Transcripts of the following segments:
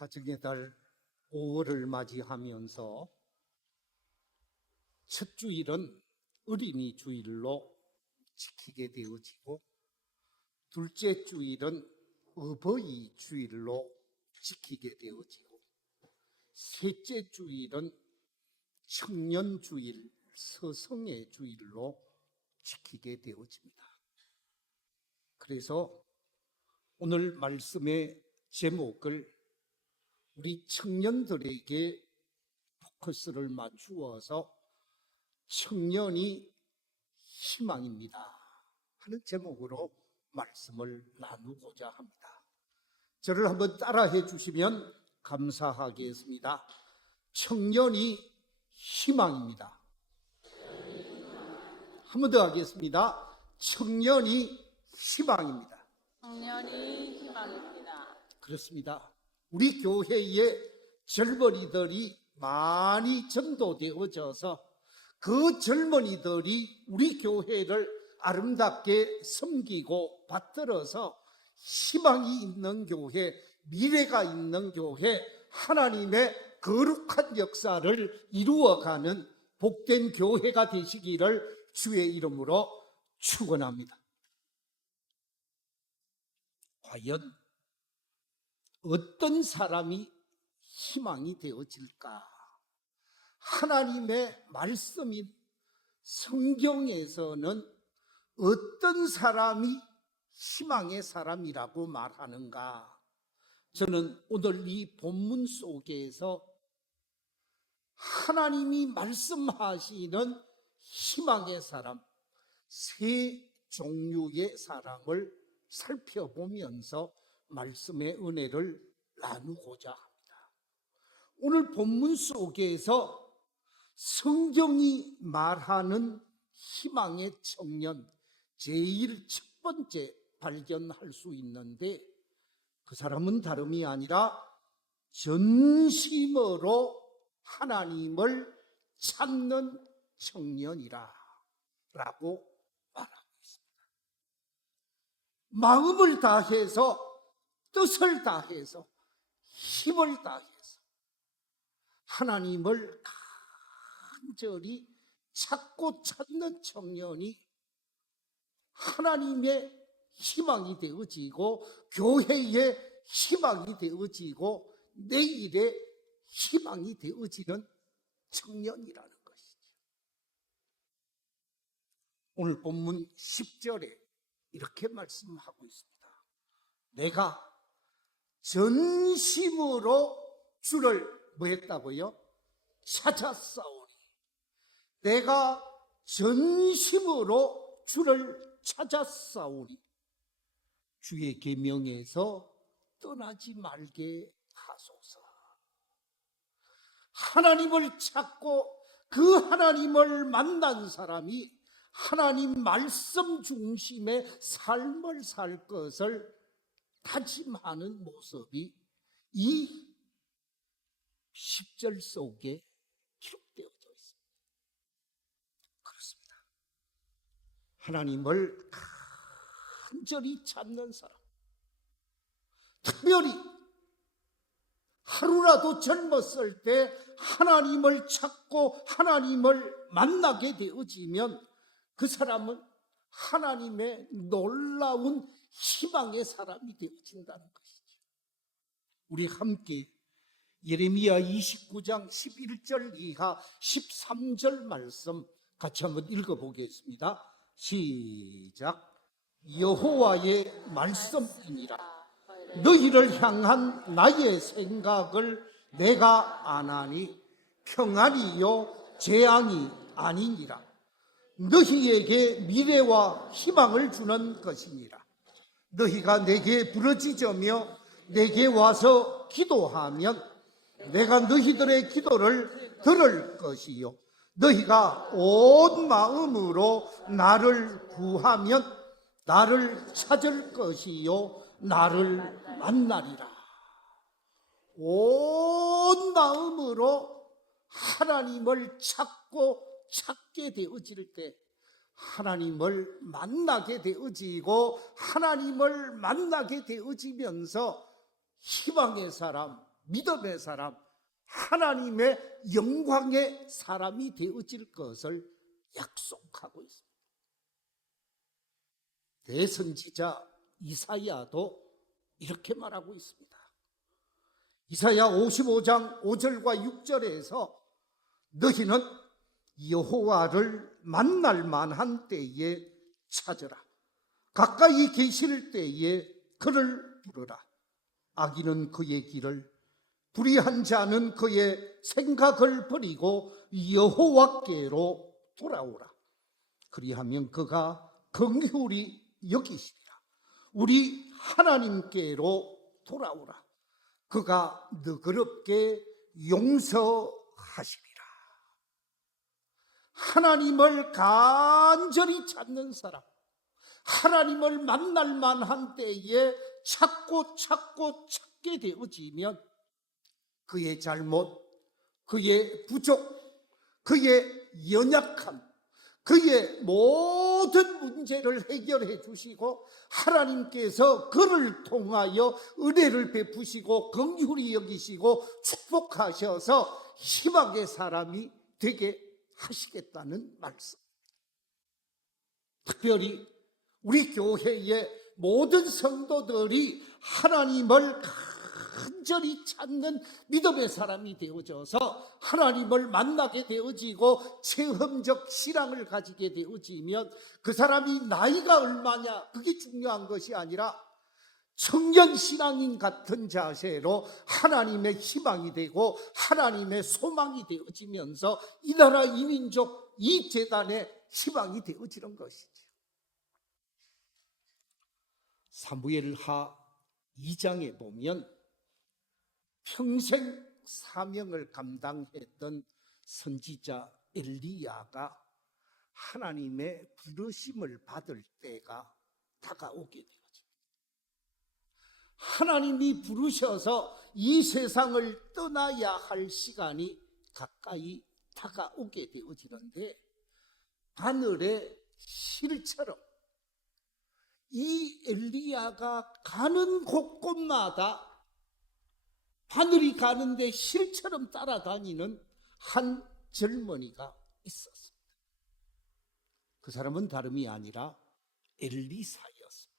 가정의 달 5월을 맞이하면서 첫 주일은 어린이 주일로 지키게 되어지고, 둘째 주일은 어버이 주일로 지키게 되어지고, 셋째 주일은 청년 주일, 서성의 주일로 지키게 되어집니다. 그래서 오늘 말씀의 제목을 우리 청년들에게 포커스를 맞추어서 청년이 희망입니다 하는 제목으로 말씀을 나누고자 합니다. 저를 한번 따라해 주시면 감사하겠습니다. 청년이 희망입니다. 한 번 더 하겠습니다. 청년이 희망입니다. 청년이 희망입니다. 그렇습니다. 우리 교회에 젊은이들이 많이 전도되어져서 그 젊은이들이 우리 교회를 아름답게 섬기고 받들어서 희망이 있는 교회, 미래가 있는 교회, 하나님의 거룩한 역사를 이루어가는 복된 교회가 되시기를 주의 이름으로 축원합니다. 과연 어떤 사람이 희망이 되어질까? 하나님의 말씀인 성경에서는 어떤 사람이 희망의 사람이라고 말하는가? 저는 오늘 이 본문 속에서 하나님이 말씀하시는 희망의 사람, 세 종류의 사람을 살펴보면서 말씀의 은혜를 나누고자 합니다. 오늘 본문 속에서 성경이 말하는 희망의 청년, 제일 첫 번째 발견할 수 있는데, 그 사람은 다름이 아니라 전심으로 하나님을 찾는 청년이라 라고 말합니다. 마음을 다해서, 뜻을 다해서, 힘을 다해서 하나님을 간절히 찾고 찾는 청년이 하나님의 희망이 되어지고, 교회의 희망이 되어지고, 내일의 희망이 되어지는 청년이라는 것이죠. 오늘 본문 10절에 이렇게 말씀하고 있습니다. 내가 전심으로 주를 뭐 했다고요? 찾았사오니. 내가 전심으로 주를 찾았사오니 주의 계명에서 떠나지 말게 하소서. 하나님을 찾고 그 하나님을 만난 사람이 하나님 말씀 중심의 삶을 살 것을 다짐하는 모습이 이 10절 속에 기록되어져 있습니다. 그렇습니다. 하나님을 간절히 찾는 사람, 특별히 하루라도 젊었을 때 하나님을 찾고 하나님을 만나게 되어지면 그 사람은 하나님의 놀라운 희망의 사람이 되어진다는 것이죠. 우리 함께 예레미야 29장 11절 이하 13절 말씀 같이 한번 읽어보겠습니다. 시작. 여호와의 말씀이니라. 너희를 향한 나의 생각을 내가 아나니 평안이요 재앙이 아니니라. 너희에게 미래와 희망을 주는 것이니라. 너희가 내게 부르짖으며 내게 와서 기도하면 내가 너희들의 기도를 들을 것이요 너희가 온 마음으로 나를 구하면 나를 찾을 것이요 나를 만나리라. 온 마음으로 하나님을 찾게 되어질 때 하나님을 만나게 되어지고, 하나님을 만나게 되어지면서 희망의 사람, 믿음의 사람, 하나님의 영광의 사람이 되어질 것을 약속하고 있습니다. 대선지자 이사야도 이렇게 말하고 있습니다. 이사야 55장 5절과 6절에서 너희는 여호와를 만날 만한 때에 찾으라. 가까이 계실 때에 그를 부르라. 악인은 그의 길을, 불의한 자는 그의 생각을 버리고 여호와께로 돌아오라. 그리하면 그가 긍휼히 여기시리라. 우리 하나님께로 돌아오라. 그가 너그럽게 용서하시리라. 하나님을 간절히 찾는 사람, 하나님을 만날 만한 때에 찾고 찾게 되어지면 그의 잘못, 그의 부족, 그의 연약함, 그의 모든 문제를 해결해 주시고 하나님께서 그를 통하여 은혜를 베푸시고 긍휼히 여기시고 축복하셔서 희망의 사람이 되게 하시겠다는 말씀. 특별히 우리 교회의 모든 성도들이 하나님을 간절히 찾는 믿음의 사람이 되어져서 하나님을 만나게 되어지고 체험적 신앙을 가지게 되어지면 그 사람이 나이가 얼마냐 그게 중요한 것이 아니라 청년 신앙인 같은 자세로 하나님의 희망이 되고 하나님의 소망이 되어지면서 이 나라 이 민족 이 재단의 희망이 되어지는 것이죠. 사무엘하 2장에 보면 평생 사명을 감당했던 선지자 엘리야가 하나님의 부르심을 받을 때가 다가오게 되어집니다. 하나님이 부르셔서 이 세상을 떠나야 할 시간이 가까이 다가오게 되어지는데 하늘의 실처럼 이 엘리야가 가는 곳곳마다 하늘이 가는데 실처럼 따라다니는 한 젊은이가 있었습니다. 그 사람은 다름이 아니라 엘리사였습니다.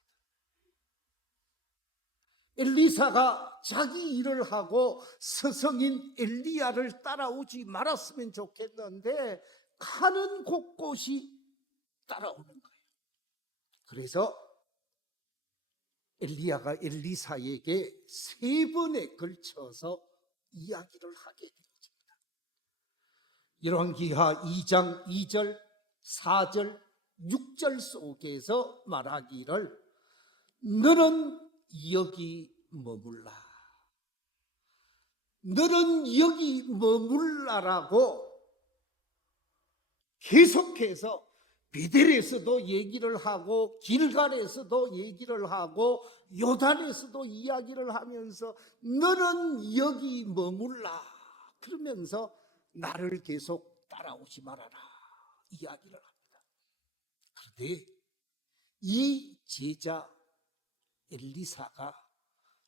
엘리사가 자기 일을 하고 스승인 엘리야를 따라오지 말았으면 좋겠는데 가는 곳곳이 따라오는 거예요. 그래서 엘리야가 엘리사에게 3번에 걸쳐서 이야기를 하게 되어집니다. 열왕기하 2장 2절, 4절, 6절 속에서 말하기를 너는 여기 머물라. 너는 여기 머물라라고 계속해서 베델에서도 얘기를 하고 길갈에서도 얘기를 하고 요단에서도 이야기를 하면서 너는 여기 머물라 그러면서 나를 계속 따라오지 말아라 이야기를 합니다. 그런데 이 제자 엘리사가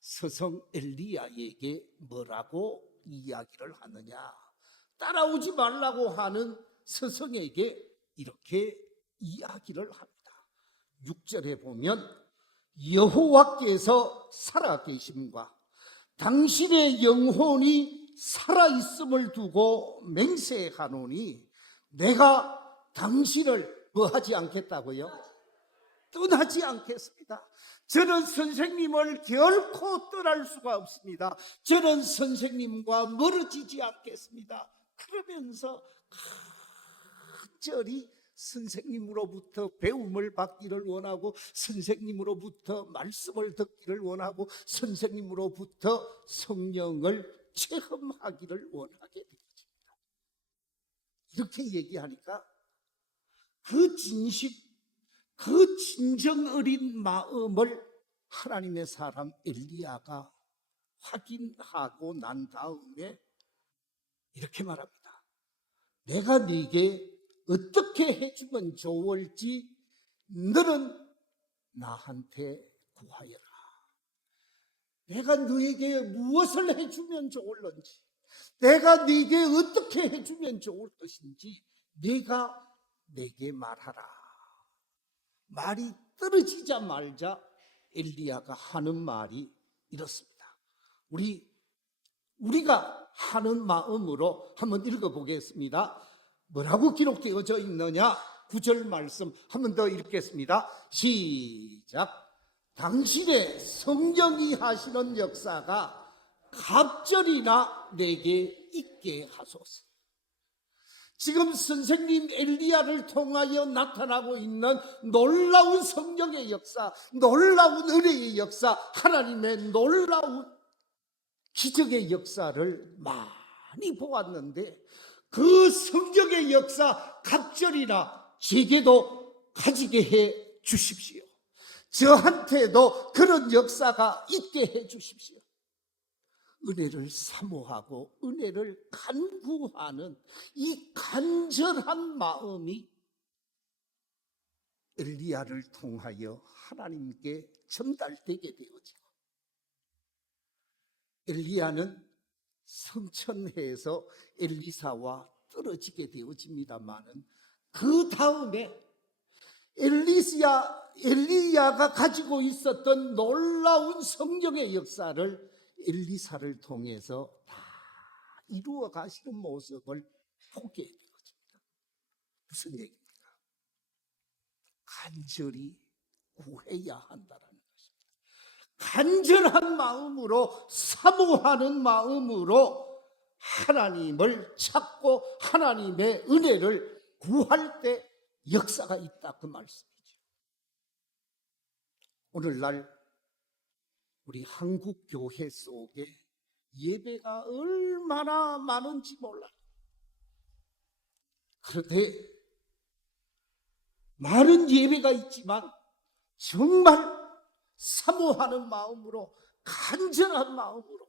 스승 엘리야에게 뭐라고 이야기를 하느냐, 따라오지 말라고 하는 스승에게 이렇게 이야기를 합니다. 6절에 보면 여호와께서 살아계심과 당신의 영혼이 살아있음을 두고 맹세하노니 내가 당신을 뭐하지 않겠다고요? 떠나지 않겠습니다. 저는 선생님을 결코 떠날 수가 없습니다. 저는 선생님과 멀어지지 않겠습니다. 그러면서 간절히 선생님으로부터 배움을 받기를 원하고 선생님으로부터 말씀을 듣기를 원하고 선생님으로부터 성령을 체험하기를 원하게 되었습니다. 이렇게 얘기하니까 그 진심, 그 진정 어린 마음을 하나님의 사람 엘리야가 확인하고 난 다음에 이렇게 말합니다. 내가 네게 어떻게 해주면 좋을지 너는 나한테 구하여라. 내가 너에게 무엇을 해주면 좋을런지, 내가 네게 어떻게 해주면 좋을 것인지 네가 내게 말하라. 말이 떨어지자 말자 엘리야가 하는 말이 이렇습니다. 우리가 하는 마음으로 한번 읽어보겠습니다. 뭐라고 기록되어져 있느냐? 9절 말씀 한 번 더 읽겠습니다. 시작. 당신의 성령이 하시는 역사가 갑절이나 내게 있게 하소서. 지금 선생님 엘리야를 통하여 나타나고 있는 놀라운 성령의 역사, 놀라운 은혜의 역사, 하나님의 놀라운 기적의 역사를 많이 보았는데 그 성령의 역사 갑절이나 제게도 가지게 해 주십시오. 저한테도 그런 역사가 있게 해 주십시오. 은혜를 사모하고 은혜를 간구하는 이 간절한 마음이 엘리야를 통하여 하나님께 전달되게 되어지고, 엘리야는 성천해에서 엘리사와 떨어지게 되어집니다마는 그 다음에 엘리야가 가지고 있었던 놀라운 성령의 역사를 엘리사를 통해서 다 이루어 가시는 모습을 보게 되어집니다. 무슨 얘기입니까? 간절히 구해야 한다는 것입니다. 간절한 마음으로, 사모하는 마음으로 하나님을 찾고 하나님의 은혜를 구할 때 역사가 있다, 그 말씀이죠. 오늘날 우리 한국 교회 속에 예배가 얼마나 많은지 몰라요. 그런데 많은 예배가 있지만 정말 사모하는 마음으로, 간절한 마음으로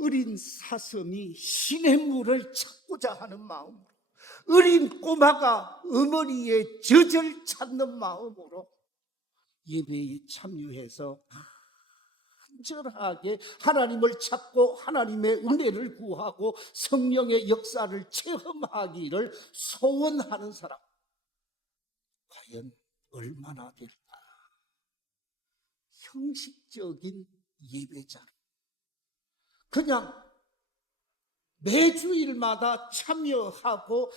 어린 사슴이 시냇물을 찾고자 하는 마음으로, 어린 꼬마가 어머니의 젖을 찾는 마음으로 예배에 참여해서 간절하게 하나님을 찾고 하나님의 은혜를 구하고 성령의 역사를 체험하기를 소원하는 사람, 과연 얼마나 될까? 형식적인 예배자로 그냥 매주일마다 참여하고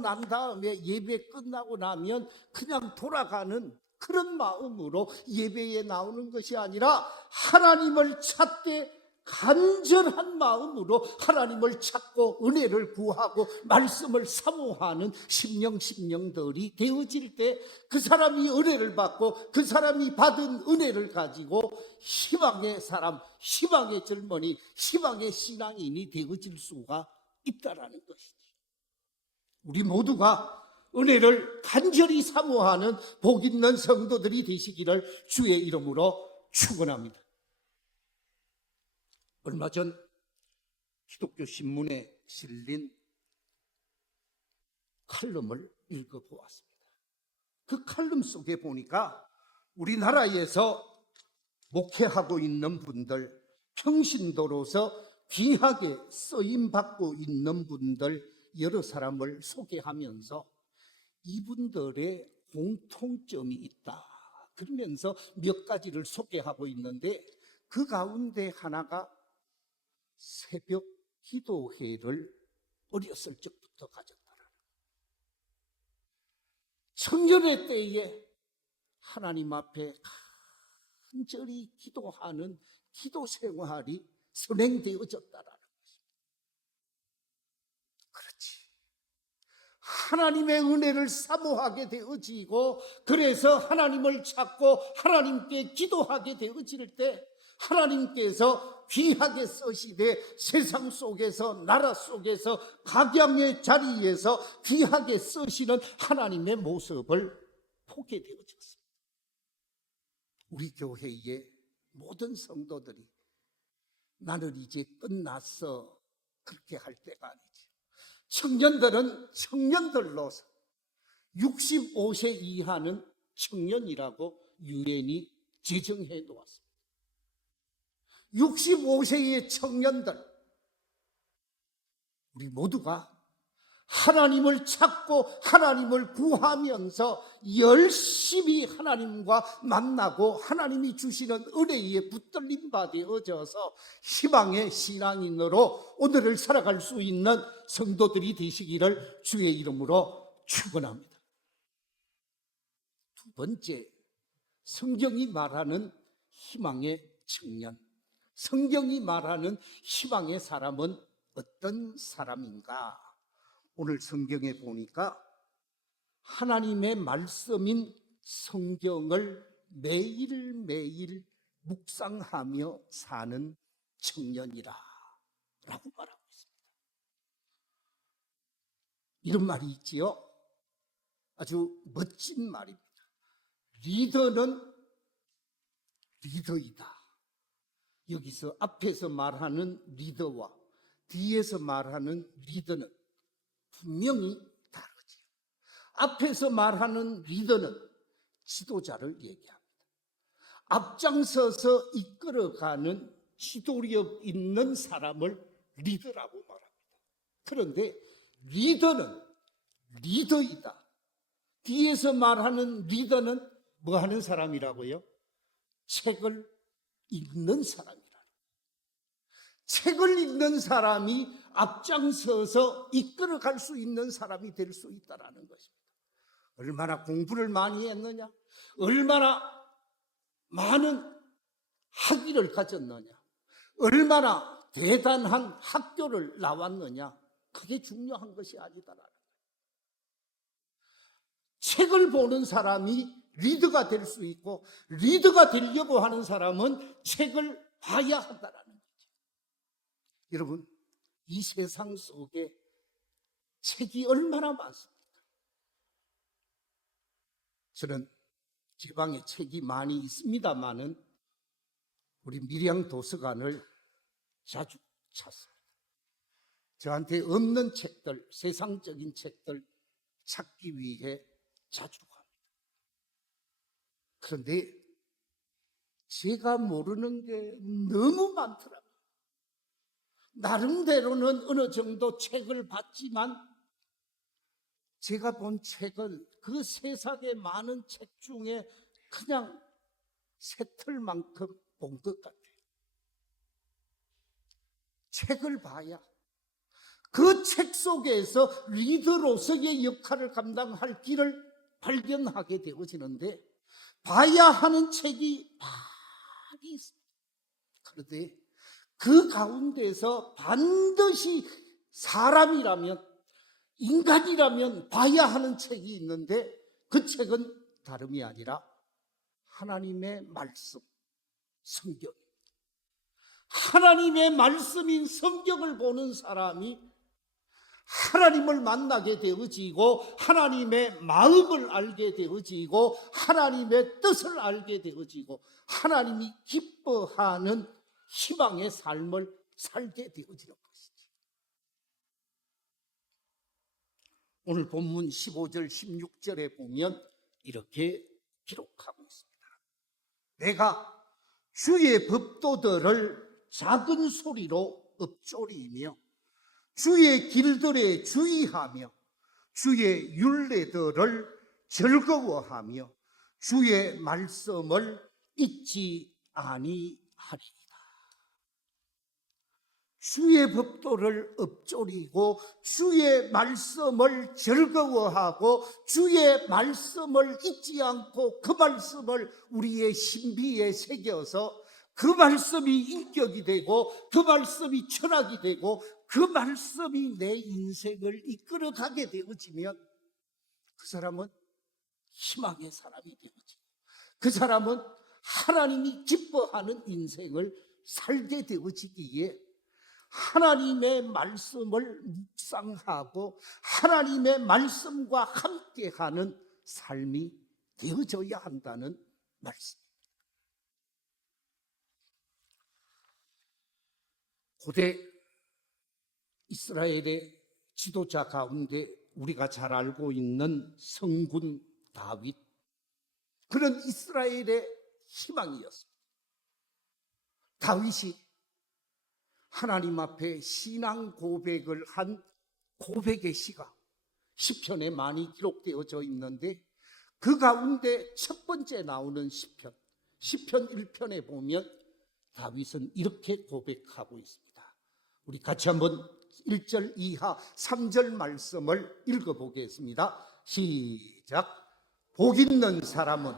난 다음에 예배 끝나고 나면 그냥 돌아가는 그런 마음으로 예배에 나오는 것이 아니라 하나님을 찾되 간절한 마음으로 하나님을 찾고 은혜를 구하고 말씀을 사모하는 심령들이 되어질 때 그 사람이 은혜를 받고 그 사람이 받은 은혜를 가지고 희망의 사람, 희망의 젊은이, 희망의 신앙인이 되어질 수가 있다라는 것이죠. 우리 모두가 은혜를 간절히 사모하는 복 있는 성도들이 되시기를 주의 이름으로 축원합니다. 얼마 전 기독교 신문에 실린 칼럼을 읽어보았습니다. 그 칼럼 속에 보니까 우리나라에서 목회하고 있는 분들, 평신도로서 귀하게 쓰임받고 있는 분들 여러 사람을 소개하면서 이분들의 공통점이 있다 그러면서 몇 가지를 소개하고 있는데 그 가운데 하나가 새벽 기도회를 어렸을 적부터 가졌다. 청년의 때에 하나님 앞에 간절히 기도하는 기도 생활이 선행되어졌다라는 것입니다. 그렇지. 하나님의 은혜를 사모하게 되어지고 그래서 하나님을 찾고 하나님께 기도하게 되어질 때 하나님께서 귀하게 쓰시되 세상 속에서 나라 속에서 각양의 자리에서 귀하게 쓰시는 하나님의 모습을 보게 되어졌습니다. 우리 교회의 모든 성도들이 나는 이제 끝났어 그렇게 할 때가 아니죠. 청년들은 청년들로서 65세 이하는 청년이라고 유엔이 지정해 놓았습니다. 65세의 청년들, 우리 모두가 하나님을 찾고 하나님을 구하면서 열심히 하나님과 만나고 하나님이 주시는 은혜에 붙들림 바 되어져서 희망의 신앙인으로 오늘을 살아갈 수 있는 성도들이 되시기를 주의 이름으로 축원합니다. 두 번째, 성경이 말하는 희망의 청년, 성경이 말하는 희망의 사람은 어떤 사람인가? 오늘 성경에 보니까 하나님의 말씀인 성경을 매일매일 묵상하며 사는 청년이라 라고 말하고 있습니다. 이런 말이 있지요. 아주 멋진 말입니다. 리더는 리더이다. 여기서 앞에서 말하는 리더와 뒤에서 말하는 리더는 분명히 다르지. 앞에서 말하는 리더는 지도자를 얘기합니다. 앞장서서 이끌어가는 지도력 있는 사람을 리더라고 말합니다. 그런데 리더는 리더이다. 뒤에서 말하는 리더는 뭐 하는 사람이라고요? 책을 읽는 사람이라. 책을 읽는 사람이 앞장서서 이끌어갈 수 있는 사람이 될 수 있다는 것입니다. 얼마나 공부를 많이 했느냐, 얼마나 많은 학위를 가졌느냐, 얼마나 대단한 학교를 나왔느냐, 그게 중요한 것이 아니다라는 거예요. 책을 보는 사람이 리더가 될 수 있고, 리더가 되려고 하는 사람은 책을 봐야 한다라는 거죠. 여러분, 이 세상 속에 책이 얼마나 많습니까? 저는 제 방에 책이 많이 있습니다만은 우리 밀양 도서관을 자주 찾습니다. 저한테 없는 책들, 세상적인 책들 찾기 위해 자주 갑니다. 그런데 제가 모르는 게 너무 많더라고요. 나름대로는 어느 정도 책을 봤지만 제가 본 책은 그 세상에 많은 책 중에 그냥 새털만큼 본 것 같아요. 책을 봐야 그 책 속에서 리더로서의 역할을 감당할 길을 발견하게 되어지는데 봐야 하는 책이 많이 있습니다. 그런데 그 가운데서 반드시 사람이라면, 인간이라면 봐야 하는 책이 있는데 그 책은 다름이 아니라 하나님의 말씀, 성경입니다. 하나님의 말씀인 성경을 보는 사람이 하나님을 만나게 되어지고 하나님의 마음을 알게 되어지고 하나님의 뜻을 알게 되어지고 하나님이 기뻐하는 희망의 삶을 살게 되어지는 것이죠. 오늘 본문 15절 16절에 보면 이렇게 기록하고 있습니다. 내가 주의 법도들을 작은 소리로 읊조리며 주의 길들에 주의하며 주의 율례들을 즐거워하며 주의 말씀을 잊지 아니하리이다. 주의 법도를 읊조리고 주의 말씀을 즐거워하고 주의 말씀을 잊지 않고 그 말씀을 우리의 신비에 새겨서 그 말씀이 인격이 되고 그 말씀이 철학이 되고 그 말씀이 내 인생을 이끌어가게 되어지면 그 사람은 희망의 사람이 되어지고 그 사람은 하나님이 기뻐하는 인생을 살게 되어지기에 하나님의 말씀을 묵상하고 하나님의 말씀과 함께하는 삶이 되어져야 한다는 말씀입니다. 고대 이스라엘의 지도자 가운데 우리가 잘 알고 있는 성군 다윗, 그런 이스라엘의 희망이었습니다. 다윗이 하나님 앞에 신앙 고백을 한 고백의 시가 시편에 많이 기록되어져 있는데, 그 가운데 첫 번째 나오는 시편 1편에 보면 다윗은 이렇게 고백하고 있습니다. 우리 같이 한번 1절 이하 3절 말씀을 읽어보겠습니다. 시작. 복 있는 사람은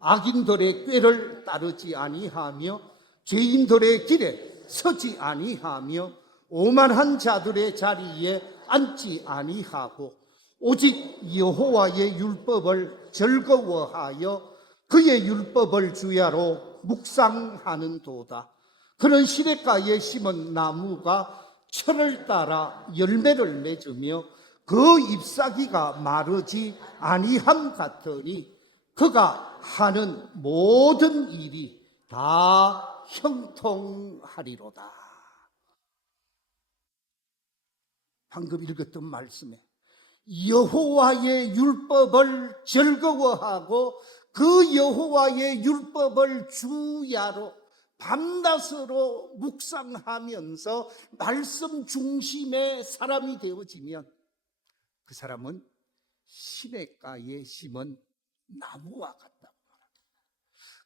악인들의 꾀를 따르지 아니하며 죄인들의 길에 서지 아니하며 오만한 자들의 자리에 앉지 아니하고 오직 여호와의 율법을 즐거워하여 그의 율법을 주야로 묵상하는도다. 그는 시냇가에 심은 나무가 철을 따라 열매를 맺으며 그 잎사귀가 마르지 아니함 같으니 그가 하는 모든 일이 다 형통하리로다. 방금 읽었던 말씀에 여호와의 율법을 즐거워하고 그 여호와의 율법을 주야로 밤낮으로 묵상하면서 말씀 중심의 사람이 되어지면 그 사람은 시냇가에 심은 나무와 같다.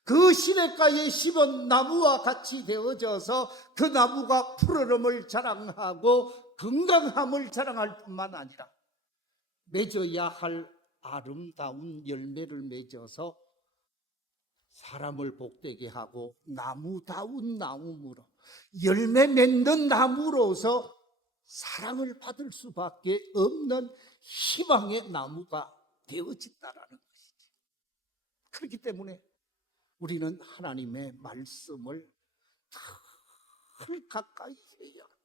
그 시냇가에 심은 나무와 같이 되어져서 그 나무가 푸르름을 자랑하고 건강함을 자랑할 뿐만 아니라 맺어야 할 아름다운 열매를 맺어서 사람을 복되게 하고 나무다운 나무로 열매 맺는 나무로서 사랑을 받을 수밖에 없는 희망의 나무가 되어진다라는 것이지. 그렇기 때문에 우리는 하나님의 말씀을 늘 가까이 해야 합니다.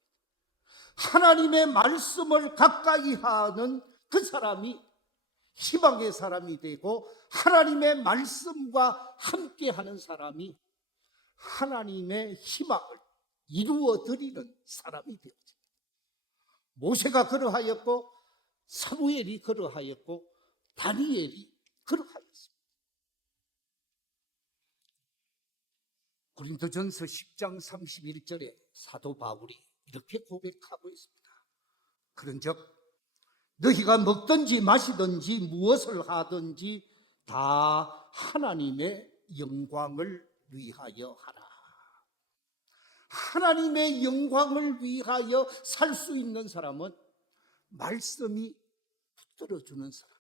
하나님의 말씀을 가까이 하는 그 사람이 희망의 사람이 되고, 하나님의 말씀과 함께하는 사람이 하나님의 희망을 이루어드리는 사람이 되어집니다. 모세가 그러하였고, 사무엘이 그러하였고, 다니엘이 그러하였습니다. 고린도전서 10장 31절에 사도 바울이 이렇게 고백하고 있습니다. 그런즉 너희가 먹든지 마시든지 무엇을 하든지 다 하나님의 영광을 위하여 하라. 하나님의 영광을 위하여 살 수 있는 사람은 말씀이 붙들어주는 사람,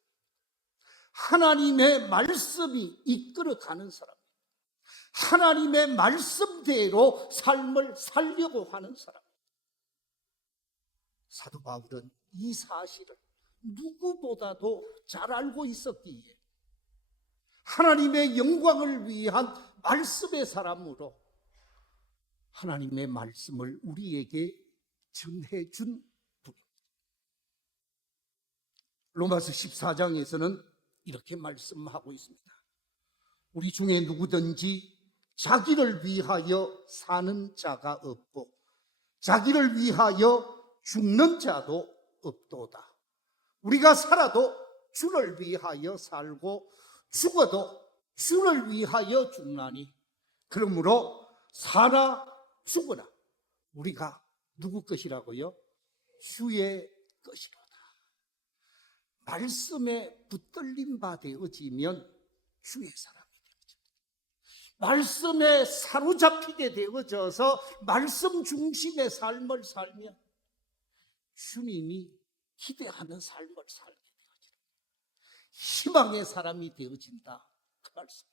하나님의 말씀이 이끌어가는 사람, 하나님의 말씀대로 삶을 살려고 하는 사람. 사도 바울은 이 사실을 누구보다도 잘 알고 있었기에 하나님의 영광을 위한 말씀의 사람으로 하나님의 말씀을 우리에게 전해준 분입니다. 로마서 14장에서는 이렇게 말씀하고 있습니다. 우리 중에 누구든지 자기를 위하여 사는 자가 없고 자기를 위하여 죽는 자도 없도다. 우리가 살아도 주를 위하여 살고 죽어도 주를 위하여 죽나니 그러므로 살아 죽어라 우리가 누구 것이라고요? 주의 것이로다. 말씀에 붙들림 바 되어지면 주의 사람이 되어집니다. 말씀에 사로잡히게 되어져서 말씀 중심의 삶을 살면 주님이 기대하는 삶을 살게 되어진다. 희망의 사람이 되어진다. 그 말씀입니다.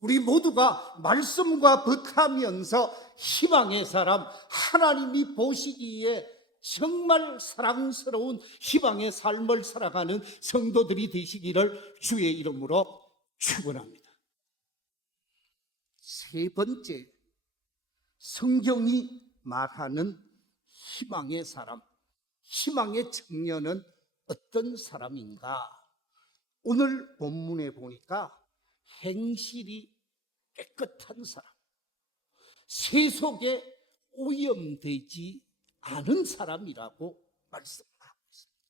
우리 모두가 말씀과 붙하면서 희망의 사람, 하나님이 보시기에 정말 사랑스러운 희망의 삶을 살아가는 성도들이 되시기를 주의 이름으로 축원합니다. 세 번째, 성경이 말하는 희망의 사람, 희망의 청년은 어떤 사람인가? 오늘 본문에 보니까 행실이 깨끗한 사람, 세속에 오염되지 않은 사람이라고 말씀하고 있습니다.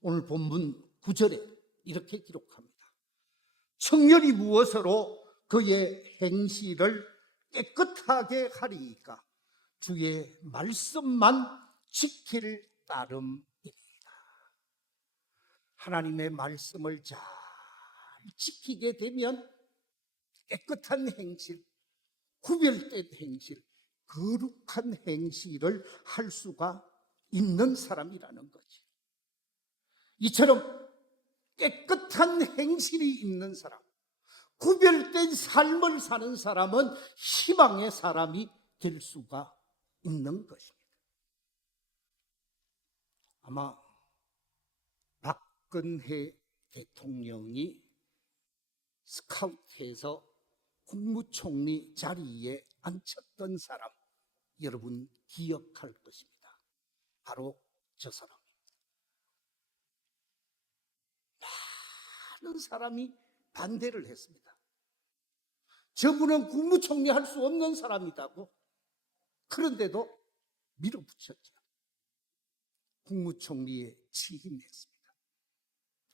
오늘 본문 9절에 이렇게 기록합니다. 청년이 무엇으로 그의 행실을 깨끗하게 하리이까? 주의 말씀만 지킬 따름입니다. 하나님의 말씀을 잘 지키게 되면 깨끗한 행실, 구별된 행실, 거룩한 행실을 할 수가 있는 사람이라는 거지. 이처럼 깨끗한 행실이 있는 사람, 구별된 삶을 사는 사람은 희망의 사람이 될 수가 있는 것입니다. 아마 박근혜 대통령이 스카우트에서 국무총리 자리에 앉혔던 사람, 여러분 기억할 것입니다. 바로 저 사람. 많은 사람이 반대를 했습니다. 저분은 국무총리 할 수 없는 사람이라고. 그런데도 밀어붙였죠. 국무총리에 취임했습니다.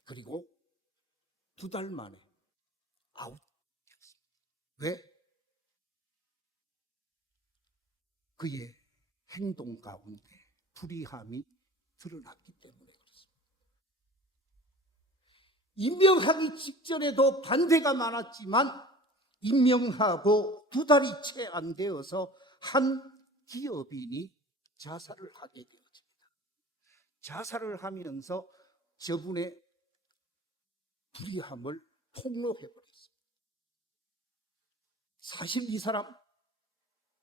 그리고 2달 만에 아웃되었습니다. 왜? 그의 행동 가운데 불의함이 드러났기 때문에 그렇습니다. 임명하기 직전에도 반대가 많았지만 임명하고 2달이 채 안 되어서 한 기업인이 자살을 하게 되었습니다. 자살을 하면서 저분의 불의함을 폭로해버렸습니다. 사실 이 사람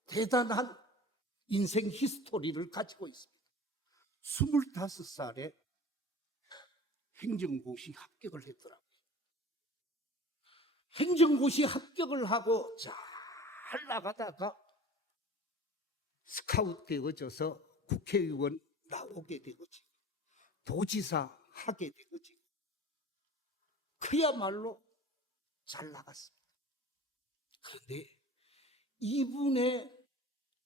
대단한 인생 히스토리를 가지고 있습니다. 25살에 행정고시 합격을 했더라고요. 행정고시 합격을 하고 잘 나가다가 스카우트 되어져서 국회의원 나오게 되고지, 도지사 하게 되고지, 그야말로 잘 나갔습니다. 그런데 이분의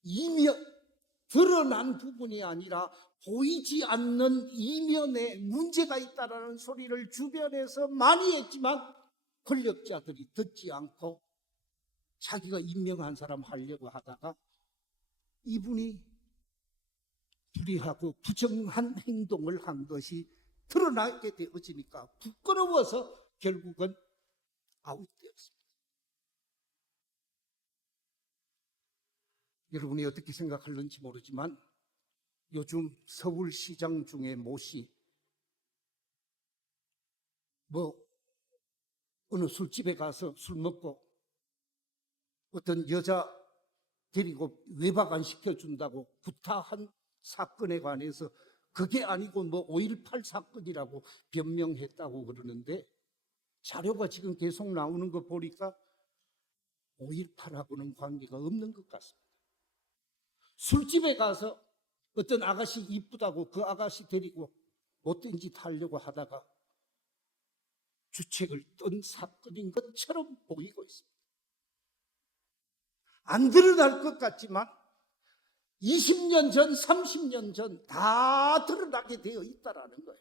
이면, 드러난 부분이 아니라 보이지 않는 이면에 문제가 있다는 소리를 주변에서 많이 했지만 권력자들이 듣지 않고 자기가 임명한 사람 하려고 하다가 이분이 불의하고 부정한 행동을 한 것이 드러나게 되어지니까 부끄러워서 결국은 아웃되었습니다. 여러분이 어떻게 생각하는지 모르지만 요즘 서울시장 중에 모씨 어느 술집에 가서 술 먹고 어떤 여자 데리고 외박 안 시켜준다고 구타한 사건에 관해서 그게 아니고 5.18 사건이라고 변명했다고 그러는데 자료가 지금 계속 나오는 거 보니까 5.18하고는 관계가 없는 것 같습니다. 술집에 가서 어떤 아가씨 이쁘다고 그 아가씨 데리고 못된 짓 하려고 하다가 주책을 떤 사건인 것처럼 보이고 있습니다. 안 드러날 것 같지만 20년 전, 30년 전 다 드러나게 되어 있다라는 거예요.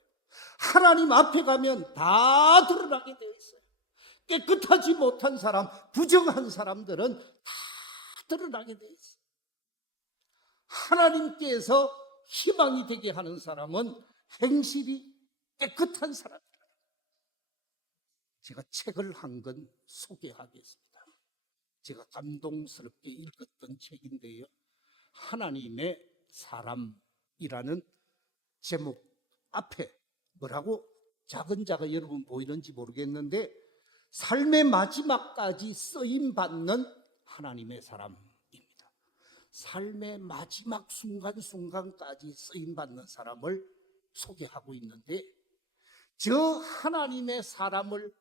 하나님 앞에 가면 다 드러나게 되어 있어요. 깨끗하지 못한 사람, 부정한 사람들은 다 드러나게 되어 있어요. 하나님께서 희망이 되게 하는 사람은 행실이 깨끗한 사람이다. 제가 책을 한 권 소개하겠습니다. 제가 감동스럽게 읽었던 책인데요. 하나님의 사람이라는 제목 앞에 뭐라고 작은 자가 여러분 보이는지 모르겠는데 삶의 마지막까지 쓰임받는 하나님의 사람입니다. 삶의 마지막 순간순간까지 쓰임받는 사람을 소개하고 있는데 저 하나님의 사람을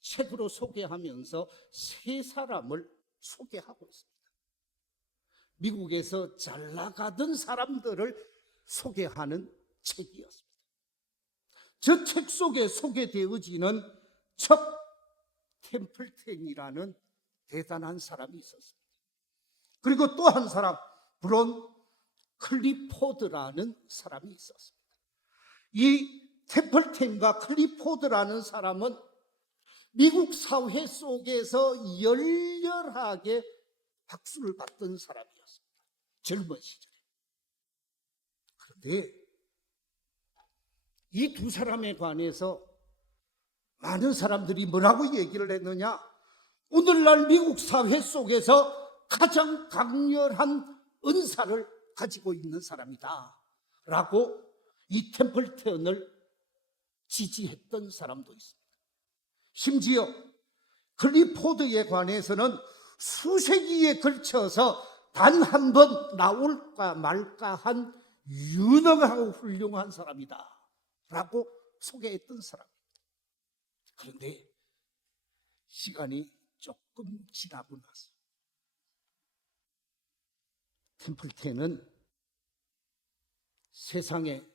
책으로 소개하면서 세 사람을 소개하고 있습니다. 미국에서 잘 나가던 사람들을 소개하는 책이었습니다. 저 책 속에 소개되어지는 첫 템플턴이라는 대단한 사람이 있었습니다. 그리고 또 한 사람, 브론 클리포드라는 사람이 있었습니다. 이 템플턴과 클리포드라는 사람은 미국 사회 속에서 열렬하게 박수를 받던 사람이었습니다. 젊은 시절에. 그런데 이 두 사람에 관해서 많은 사람들이 뭐라고 얘기를 했느냐? 오늘날 미국 사회 속에서 가장 강렬한 은사를 가지고 있는 사람이다 라고 이 템플턴을 지지했던 사람도 있습니다. 심지어 클리포드에 관해서는 수세기에 걸쳐서 단 한 번 나올까 말까 한 유능하고 훌륭한 사람이다 라고 소개했던 사람입니다. 그런데 시간이 조금 지나고 나서 템플턴은 세상의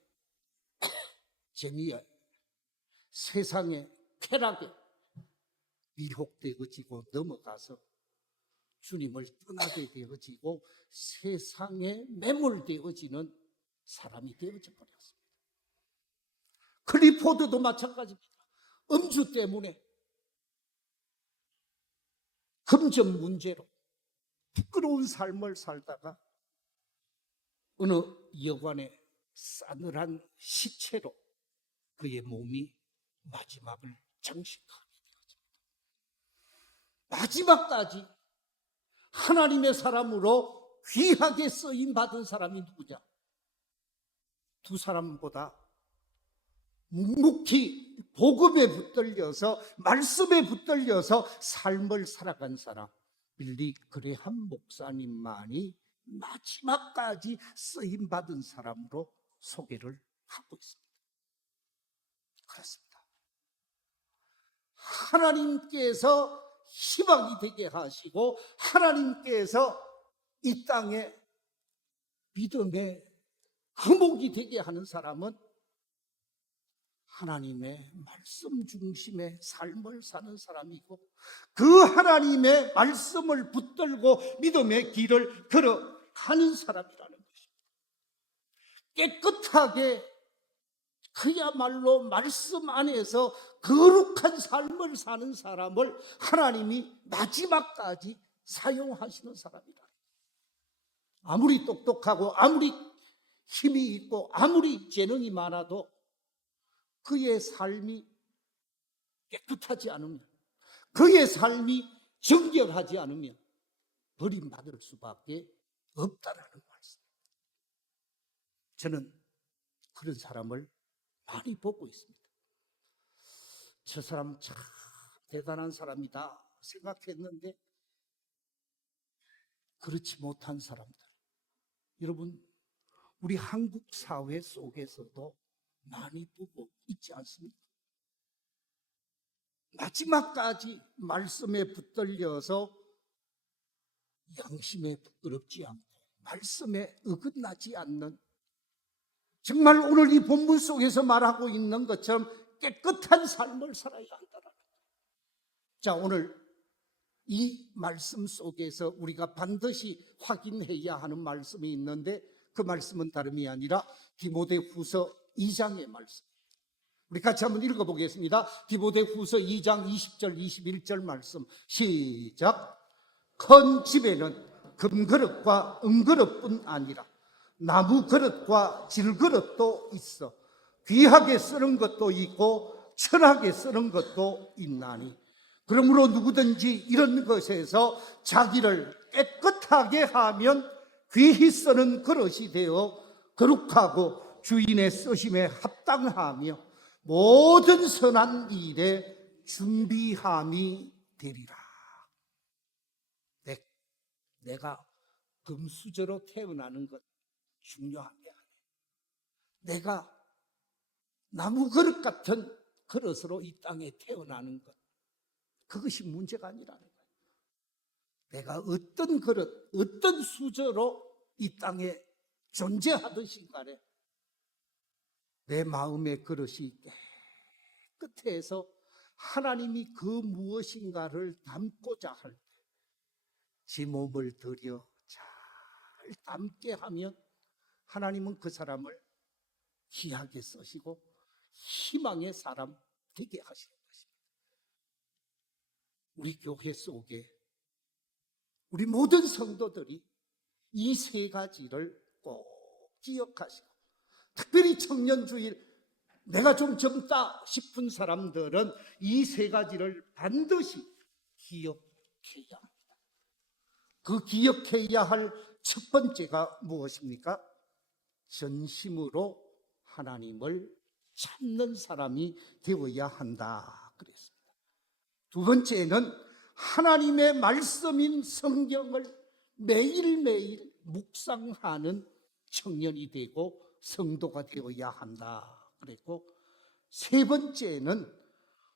재미에, 세상의 쾌락에 미혹되어지고 넘어가서 주님을 떠나게 되어지고 세상에 매몰되어지는 사람이 되어져 버렸습니다. 클리포드도 마찬가지입니다. 음주 때문에 금전 문제로 부끄러운 삶을 살다가 어느 여관의 싸늘한 시체로 그의 몸이 마지막을 장식하게 되었습니다. 마지막까지 하나님의 사람으로 귀하게 쓰임받은 사람이 누구냐? 두 사람보다 묵묵히 복음에 붙들려서 말씀에 붙들려서 삶을 살아간 사람, 빌리 그레함 목사님만이 마지막까지 쓰임받은 사람으로 소개를 하고 있습니다. 그렇습니다. 하나님께서 희망이 되게 하시고 하나님께서 이 땅에 믿음의 흐목이 되게 하는 사람은 하나님의 말씀 중심의 삶을 사는 사람이고 그 하나님의 말씀을 붙들고 믿음의 길을 걸어가는 사람이라는 것입니다. 깨끗하게 그야말로 말씀 안에서 거룩한 삶을 사는 사람을 하나님이 마지막까지 사용하시는 사람이다. 아무리 똑똑하고 아무리 힘이 있고 아무리 재능이 많아도 그의 삶이 깨끗하지 않으면, 그의 삶이 정결하지 않으면 버림받을 수밖에 없다라는 말씀입니다. 저는 그런 사람을 많이 보고 있습니다. 저 사람 참 대단한 사람이다 생각했는데 그렇지 못한 사람들, 여러분 우리 한국 사회 속에서도 많이 보고 있지 않습니까? 마지막까지 말씀에 붙들려서 양심에 부끄럽지 않고 말씀에 어긋나지 않는, 정말 오늘 이 본문 속에서 말하고 있는 것처럼 깨끗한 삶을 살아야 한다는 거예요. 자, 오늘 이 말씀 속에서 우리가 반드시 확인해야 하는 말씀이 있는데 그 말씀은 다름이 아니라 디모데후서 2장의 말씀. 우리 같이 한번 읽어보겠습니다. 디모데후서 2장 20절 21절 말씀 시작. 큰 집에는 금그릇과 은그릇뿐 아니라 나무 그릇과 질그릇도 있어 귀하게 쓰는 것도 있고 천하게 쓰는 것도 있나니 그러므로 누구든지 이런 것에서 자기를 깨끗하게 하면 귀히 쓰는 그릇이 되어 거룩하고 주인의 쓰심에 합당하며 모든 선한 일에 준비함이 되리라. 내가 금수저로 태어나는 것 중요한 게 아니에요. 내가 나무 그릇 같은 그릇으로 이 땅에 태어나는 것, 그것이 문제가 아니라는 거예요. 내가 어떤 그릇, 어떤 수저로 이 땅에 존재하듯이 간에 내 마음의 그릇이 깨끗해서 하나님이 그 무엇인가를 담고자 할 때 지 몸을 들여 잘 담게 하면 하나님은 그 사람을 귀하게 쓰시고 희망의 사람 되게 하시는 것입니다. 우리 교회 속에 우리 모든 성도들이 이 세 가지를 꼭 기억하시고, 특별히 청년주일 내가 좀 젊다 싶은 사람들은 이 세 가지를 반드시 기억해야 합니다. 그 기억해야 할 첫 번째가 무엇입니까? 전심으로 하나님을 찾는 사람이 되어야 한다 그랬습니다. 두 번째는 하나님의 말씀인 성경을 매일매일 묵상하는 청년이 되고 성도가 되어야 한다 그랬고, 세 번째는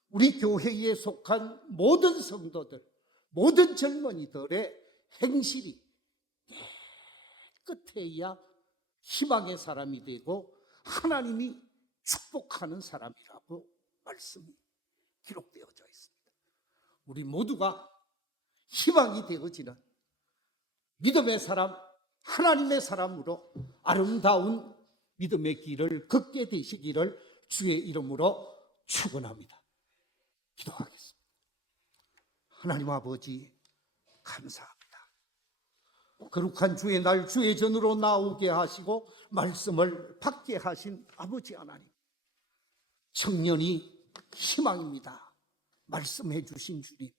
우리 교회에 속한 모든 성도들, 모든 젊은이들의 행실이 깨끗해야 희망의 사람이 되고 하나님이 축복하는 사람이라고 말씀이 기록되어져 있습니다. 우리 모두가 희망이 되어지는 믿음의 사람, 하나님의 사람으로 아름다운 믿음의 길을 걷게 되시기를 주의 이름으로 축원합니다. 기도하겠습니다. 하나님 아버지, 감사합니다. 거룩한 주의 날 주의 전으로 나오게 하시고 말씀을 받게 하신 아버지 하나님, 청년이 희망입니다. 말씀해 주신 주님,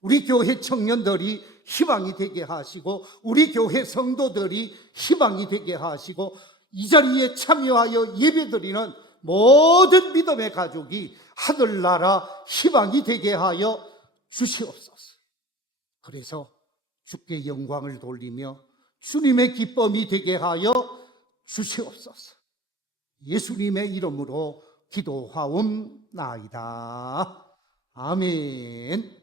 우리 교회 청년들이 희망이 되게 하시고 우리 교회 성도들이 희망이 되게 하시고 이 자리에 참여하여 예배드리는 모든 믿음의 가족이 하늘나라 희망이 되게 하여 주시옵소서. 그래서 주께 영광을 돌리며 주님의 기쁨이 되게 하여 주시옵소서. 예수님의 이름으로 기도하옵나이다. 아멘.